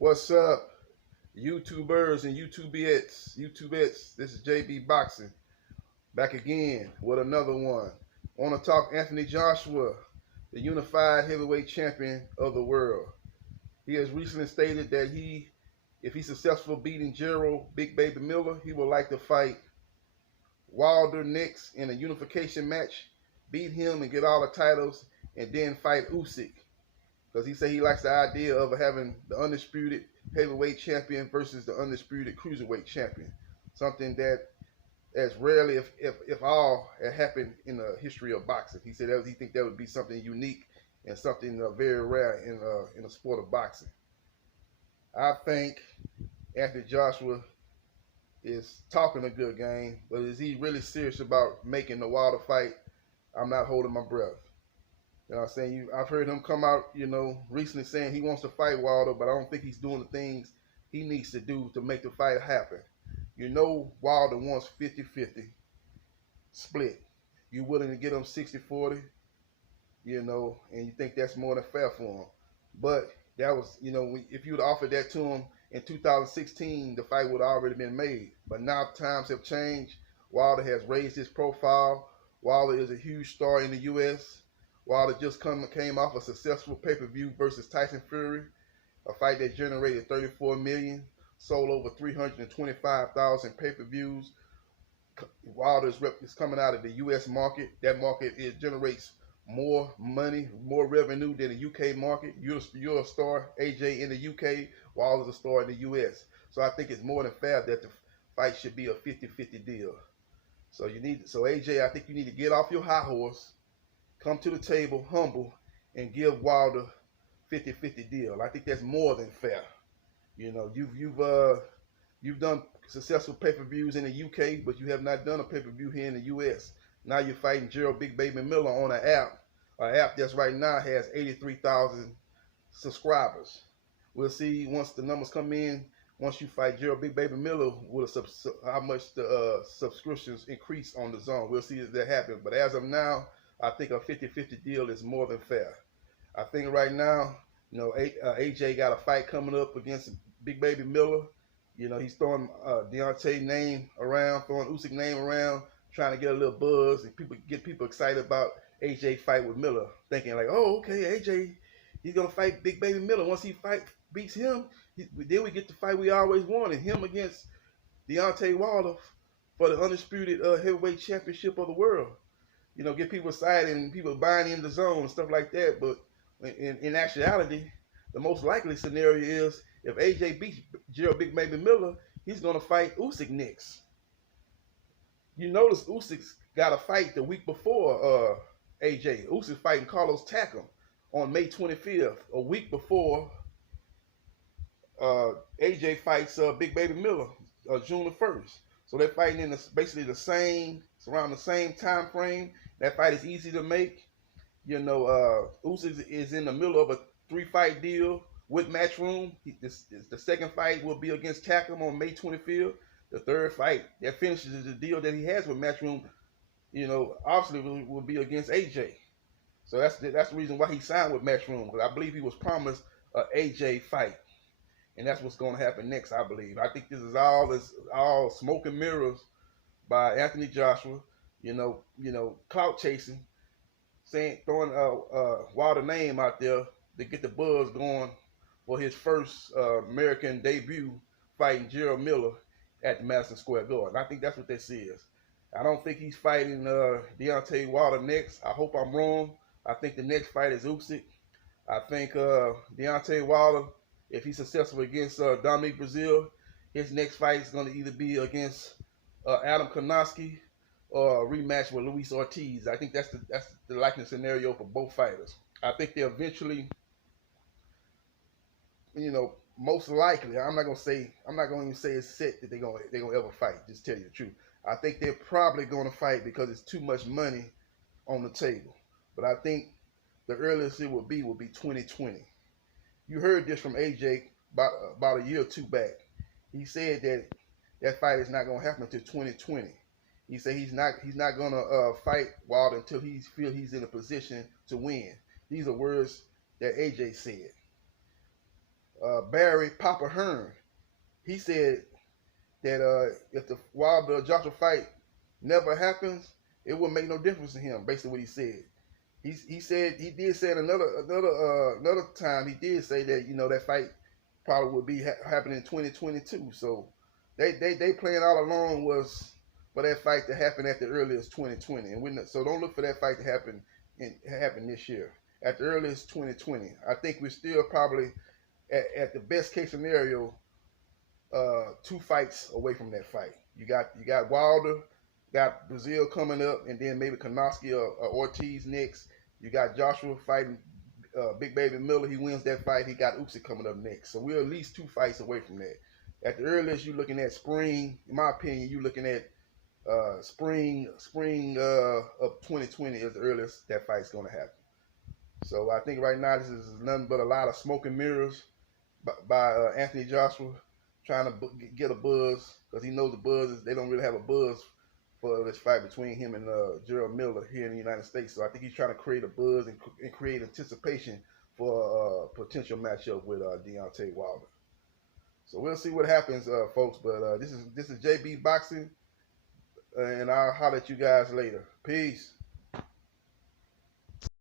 What's up, YouTubers and YouTubettes? This is JB Boxing back again with another one. I want to talk Anthony Joshua, the unified heavyweight champion of the world. He has recently stated that if he's successful beating Gerald Big Baby Miller, he would like to fight Wilder next in a unification match, beat him and get all the titles, and then fight Usyk because he said he likes the idea of having the undisputed heavyweight champion versus the undisputed cruiserweight champion. Something that as rarely, if all, had happened in the history of boxing. He said he think that would be something unique and something very rare in the sport of boxing. I think Anthony Joshua is talking a good game, but is he really serious about making the Wilder fight? I'm not holding my breath. You know what I'm saying? I've heard him come out, recently saying he wants to fight Wilder, but I don't think he's doing the things he needs to do to make the fight happen. Wilder wants 50-50 split. You willing to get him 60-40, and you think that's more than fair for him. But that was, if you'd offered that to him in 2016, the fight would have already been made. But now times have changed. Wilder has raised his profile. Wilder is a huge star in the U.S. Wilder just came off a successful pay-per-view versus Tyson Fury, a fight that generated $34 million, sold over 325,000 pay-per-views. Wilder is coming out of the U.S. market. That market generates more money, more revenue than the U.K. market. You're a star, AJ, in the U.K. Wilder's a star in the U.S. So I think it's more than fair that the fight should be a 50-50 deal. So AJ, I think you need to get off your high horse, come to the table humble, and give Wilder 50-50 deal. I think that's more than fair. You've done successful pay-per-views in the UK, but you have not done a pay-per-view here in the US. Now you're fighting Gerald Big Baby Miller on an app that's right now has 83,000 subscribers. We'll see once the numbers come in. Once you fight Gerald Big Baby Miller, how much the subscriptions increase on the zone. We'll see if that happens. But as of now, I think a 50-50 deal is more than fair. I think right now, AJ got a fight coming up against Big Baby Miller. He's throwing Deontay name around, throwing Usyk name around, trying to get a little buzz and get people excited about AJ fight with Miller, thinking like, oh, okay, AJ, he's gonna fight Big Baby Miller. Once he beats him, then we get the fight we always wanted, him against Deontay Wilder for the undisputed heavyweight championship of the world. Get people excited and people buying in the zone and stuff like that. But in actuality, the most likely scenario is if AJ beats Gerald Big Baby Miller, he's going to fight Usyk next. You notice Usyk's got a fight the week before AJ. Usyk fighting Carlos Takam on May 25th, a week before AJ fights Big Baby Miller, June the 1st. So they're fighting in basically around the same time frame. That fight is easy to make. Usyk is in the middle of a 3-fight deal with Matchroom. The second fight will be against Takam on May 25th. The third fight that finishes the deal that he has with Matchroom, obviously will be against AJ. So that's the reason why he signed with Matchroom, because I believe he was promised an AJ fight. And that's what's going to happen next, I believe. I think this is all smoke and mirrors by Anthony Joshua. Clout chasing, throwing Wilder name out there to get the buzz going for his first American debut fighting Gerald Miller at the Madison Square Garden. I think that's what this is. I don't think he's fighting Deontay Wilder next. I hope I'm wrong. I think the next fight is Usyk. I think Deontay Wilder, if he's successful against Dominic Brazil, his next fight is going to either be against Adam Konoski or a rematch with Luis Ortiz. I think that's the likely scenario for both fighters. I think they eventually, most likely, I'm not going to even say it's set that they're gonna ever fight. Just tell you the truth. I think they're probably going to fight because it's too much money on the table. But I think the earliest it will be 2020. You heard this from AJ about a year or two back. He said that fight is not going to happen until 2020. He said he's not going to fight Wilder until he feels he's in a position to win. These are words that AJ said. Barry Papa Hearn. He said that if the Wilder Joshua fight never happens, it wouldn't make no difference to him. Basically, what he said. He said he did say in another time he did say that that fight probably would be happening in 2022. So they plan all along was for that fight to happen at the earliest 2020, and so don't look for that fight to happen this year. At the earliest 2020, I think we're still probably at the best case scenario 2 fights away from that fight. You got Wilder, got Brazil coming up, and then maybe Konoski or Ortiz next. You got Joshua fighting Big Baby Miller. He wins that fight. He got Usyk coming up next. So we're at least 2 fights away from that. At the earliest, you're looking at spring. In my opinion, you're looking at spring of 2020 is the earliest that fight's going to happen. So I think right now this is nothing but a lot of smoke and mirrors by Anthony Joshua, trying to get a buzz, because he knows the buzz is, they don't really have a buzz for this fight between him and Gerald Miller here in the United States. So I think he's trying to create a buzz and create anticipation for a potential matchup with Deontay Wilder. So we'll see what happens, folks. But this is JB Boxing, and I'll holler at you guys later. Peace.